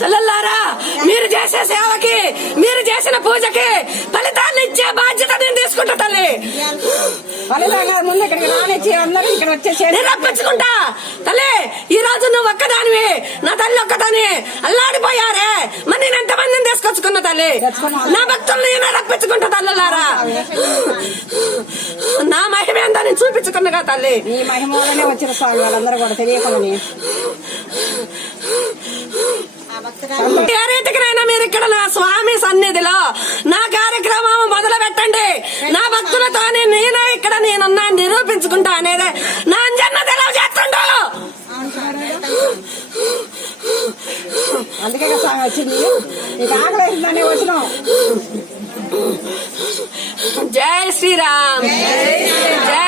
తల్లల్లారా మీరు చేసే సేవకి మీరు చేసిన పూజకి ఫలితాన్ని ఇచ్చే బాధ్యత నేను తీసుకుంటా తల్లి. నేను రప్పించుకుంటా తల్లి ఈ రోజు నువ్వు ఒక్కదానివి నా తల్లి ఒక్కదాని అల్లాడిపోయారే. మరి నేను ఎంతమందిని తీసుకొచ్చుకున్నా తల్లి? నా భక్తుల్ని నేను రప్పించుకుంటా తల్లలారా నా మహిమ ఏందో నేను చూపించుకున్నగా తల్లి. ఈ మహిమలోనే వచ్చిన స్వామి వాళ్ళందరూ కూడా తెలియకమని ఏ రీతికినైనా మీరు ఇక్కడ నా స్వామి సన్నిధిలో? నా కార్యక్రమం మొదలు పెట్టండి నా భక్తులతోని నేనే ఇక్కడ నేనున్నా నిరూపించుకుంటా అనేది నా అంజన్న తెలవ చేస్తుంటూ అందుకే స్వామి వచ్చింది. ఆకలి వచ్చినాం. జై శ్రీరామ్. జై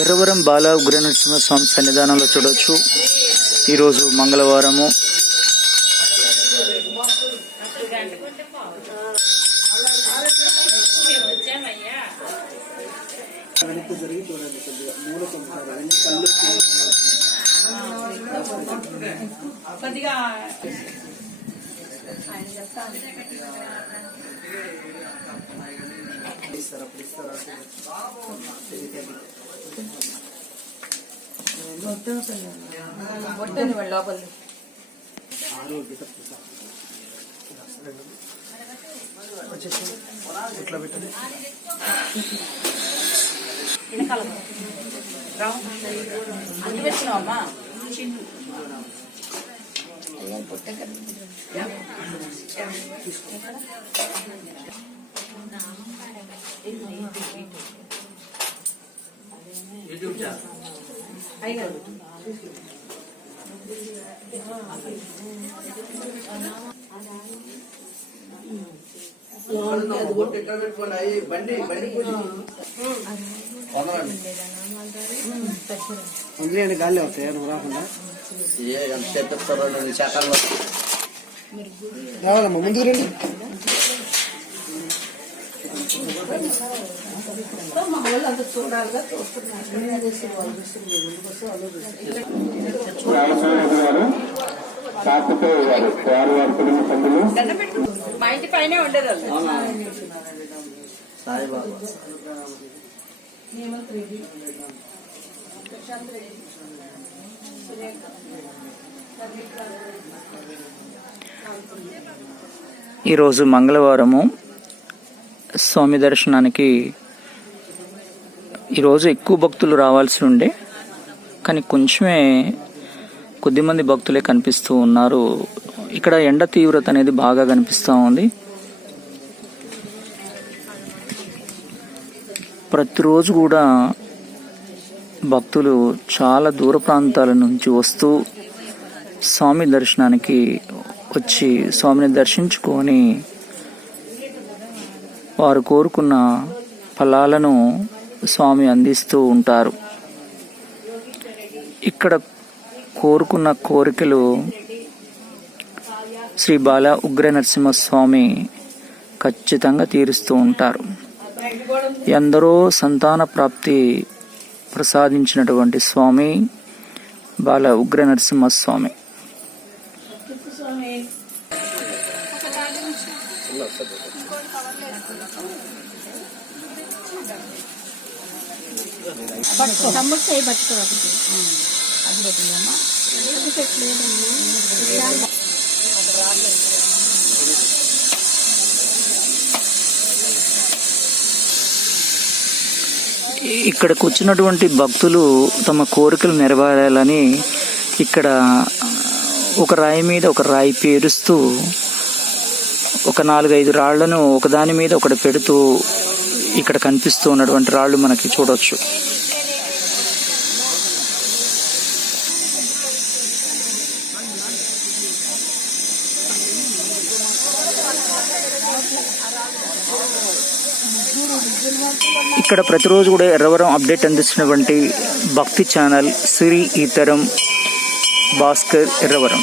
ఎర్రవరం బాల ఉగ్రనరసింహ స్వామి సన్నిధానంలో చూడొచ్చు. ఈరోజు మంగళవారము. ఆయన చెప్తా మొట్టండి వాళ్ళు లోపలి ఇట్లా పెట్టండి అన్ని పెట్టినావమ్మా ഞാൻ പുസ്തകം അതാണ് వదిలేయండి గాలి అవుతాయి నువ్వు రాకుండా రావాలమ్మా ముందు రండి రామస్వామి కాకపోతే వారు వారు వారి కుటుంబ సభ్యులు. మా ఇంటి పైనే ఉండేది సాయిబాబా. ఈరోజు మంగళవారము స్వామి దర్శనానికి ఈరోజు ఎక్కువ భక్తులు రావాల్సి ఉండే కానీ కొంచెమే కొద్దిమంది భక్తులే కనిపిస్తూ ఉన్నారు. ఇక్కడ ఎండ తీవ్రత అనేది బాగా కనిపిస్తూ ఉంది. ప్రతిరోజు కూడా భక్తులు చాలా దూర ప్రాంతాల నుంచి వస్తూ స్వామి దర్శనానికి వచ్చి స్వామిని దర్శించుకొని వారు కోరుకున్న ఫలాలను స్వామి అందిస్తూ ఉంటారు. ఇక్కడ కోరుకున్న కోరికలు శ్రీ బాల ఉగ్ర నరసింహస్వామి ఖచ్చితంగా తీరుస్తూ ఉంటారు. ఎందరో సంతాన ప్రాప్తి ప్రసాదించినటువంటి స్వామి బాల ఉగ్ర నరసింహస్వామి. అది ఇక్కడ కూర్చున్నటువంటి ఇక్కడికి వచ్చినటువంటి భక్తులు తమ కోరికలు నెరవేరాలని ఇక్కడ ఒక రాయి మీద ఒక రాయి పేరుస్తూ ఒక నాలుగైదు రాళ్ళను ఒకదాని మీద ఒకటి పెడుతూ ఇక్కడ కనిపిస్తూ ఉన్నటువంటి రాళ్ళు మనకి చూడవచ్చు ఇక్కడ ప్రతిరోజు కూడా ఎర్రవరం అప్డేట్ అందిస్తున్నటువంటి భక్తి ఛానల్ సిరి ఈతరం భాస్కర్ ఎర్రవరం.